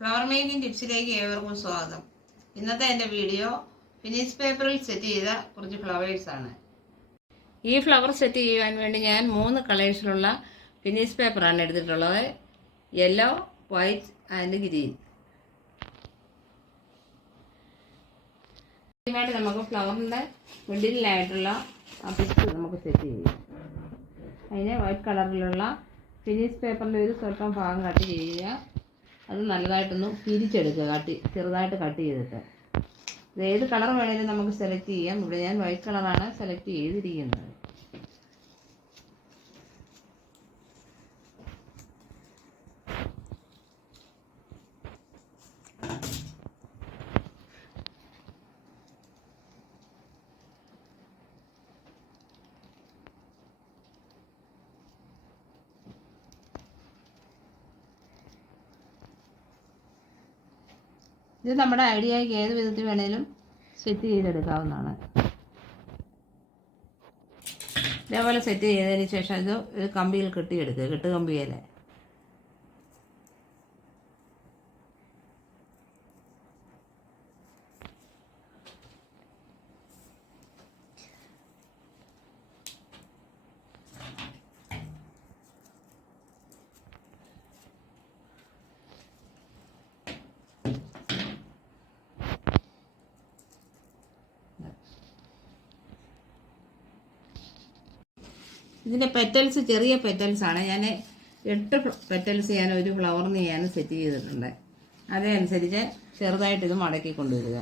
Flower making ടിപ്സിലേക്ക് ഏവർക്കും സ്വാഗതം. ഇന്നത്തെ എന്റെ വീഡിയോ ഫിനിഷ് പേപ്പറിൽ സെറ്റ് ചെയ്ത കുറച്ച് ഫ്ലവേഴ്സ് ആണ്. ഈ ഫ്ലവർ സെറ്റ് ചെയ്യുവാൻ വേണ്ടി ഞാൻ മൂന്ന് കളേഴ്സിലുള്ള ഫിനിഷ് പേപ്പറാണ് എടുത്തിട്ടുള്ളത്. യെല്ലോ വൈറ്റ് ആൻഡ് ഗ്രീൻ ആദ്യമായിട്ട് നമുക്ക് ഫ്ലവറിന്റെ മിഡിലായിട്ടുള്ള പിക്സ് നമുക്ക് സെറ്റ് ചെയ്യാം. അതിന് വൈറ്റ് കളറിലുള്ള ഫിനിഷ് പേപ്പറിന്റെ ഒരു സ്വല്പം ഭാഗം കട്ട് ചെയ്യുക. അത് നല്ലതായിട്ടൊന്ന് പിരിച്ചെടുക്കുക കട്ടി ചെറുതായിട്ട് കട്ട് ചെയ്തിട്ട്. ഇത് ഏത് കളർ വേണേലും നമുക്ക് സെലക്ട് ചെയ്യാം. ഇവിടെ ഞാൻ വൈറ്റ് കളറാണ് സെലക്ട് ചെയ്തിരിക്കുന്നത്. ഇത് നമ്മുടെ ഐഡിയയ്ക്ക് ഏത് വിധത്തിൽ വേണേലും സെറ്റ് ചെയ്തെടുക്കാവുന്നതാണ്. ഇതേപോലെ സെറ്റ് ചെയ്തതിന് ശേഷം ഇത് കമ്പിയിൽ കെട്ടിയെടുക്കുക കെട്ട് ഇതിന്റെ പെറ്റൽസ് ചെറിയ പെറ്റൽസ് ആണ്. ഞാൻ എട്ട് പെറ്റൽസ് ഞാൻ ഒരു ഫ്ലവറിന് ഞാൻ സെറ്റ് ചെയ്തിട്ടുണ്ട്. അതനുസരിച്ച് ചെറുതായിട്ട് ഇത് മടക്കി കൊണ്ടുവരിക.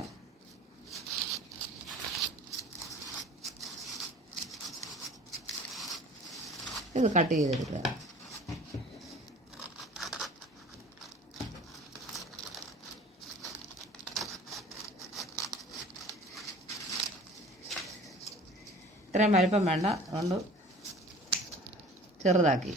ഇത് കട്ട് ചെയ്തെടുക്കുക. ഇത്രയും വലിപ്പം വേണ്ട. അതുകൊണ്ട് ചെറുതാക്കി.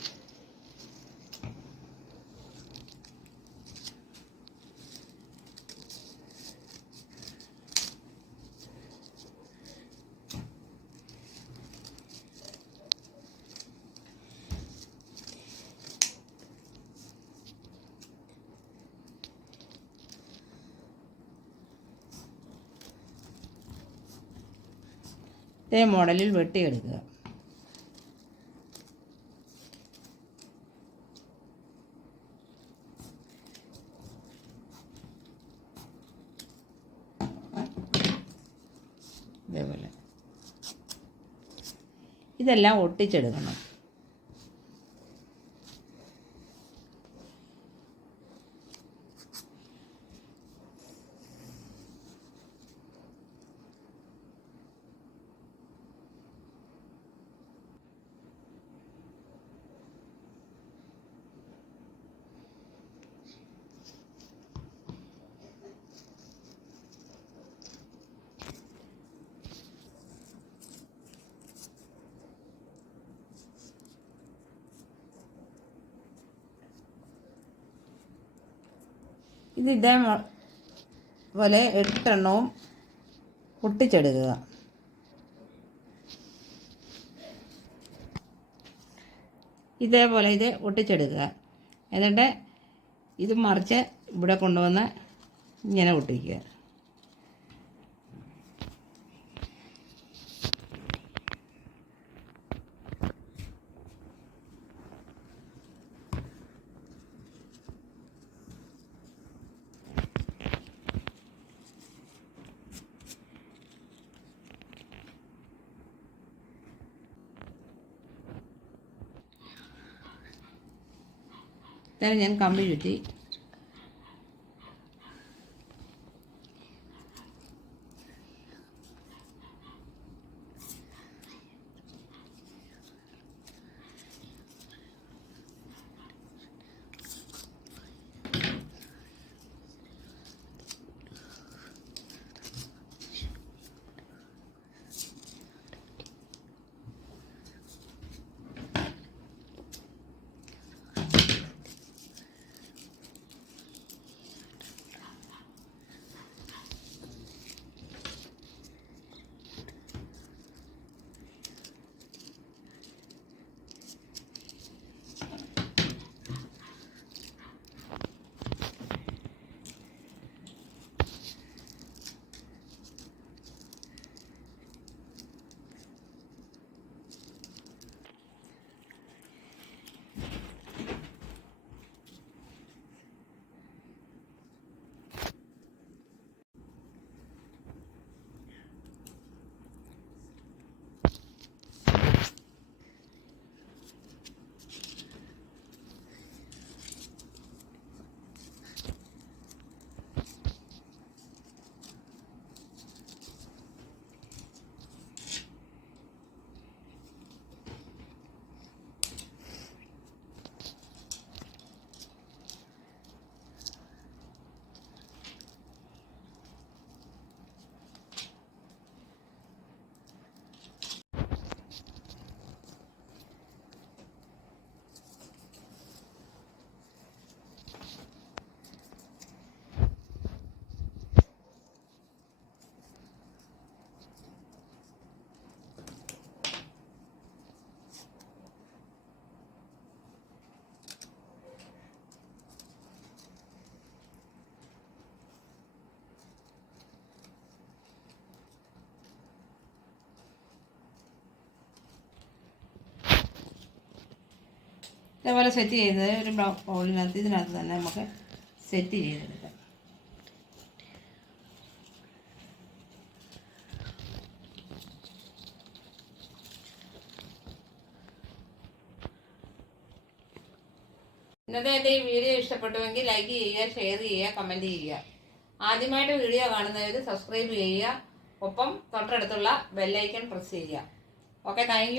ഇതേ മോഡലിൽ വെട്ടിയെടുക്കുക. ഇതേപോലെ ഇതെല്ലാം ഒട്ടിച്ചെടുക്കണം. ഇത് ഇതേ പോലെ എട്ടെണ്ണവും ഒട്ടിച്ചെടുക്കുക ഇതേപോലെ ഇത് ഒട്ടിച്ചെടുക്കുക എന്നിട്ട് ഇത് മറിച്ച് ഇവിടെ കൊണ്ടുവന്ന് ഇങ്ങനെ ഒട്ടിക്കുക ഇതാണ് ഞാൻ കമ്പി ചുറ്റി ഇതേപോലെ സെറ്റ് ചെയ്തത് ഒരു ബൗളിനകത്ത് ഇതിനകത്ത് തന്നെ നമുക്ക് സെറ്റ് ചെയ്തെടുക്കാം. ഇന്നത്തെ എന്റെ ഈ വീഡിയോ ഇഷ്ടപ്പെട്ടുവെങ്കിൽ ലൈക്ക് ചെയ്യുക ഷെയർ ചെയ്യുക കമന്റ് ചെയ്യുക. ആദ്യമായിട്ട് വീഡിയോ കാണുന്നവർ സബ്സ്ക്രൈബ് ചെയ്യുക. ഒപ്പം തൊട്ടടുത്തുള്ള ബെല്ലൈക്കൺ പ്രസ് ചെയ്യുക. Okay thank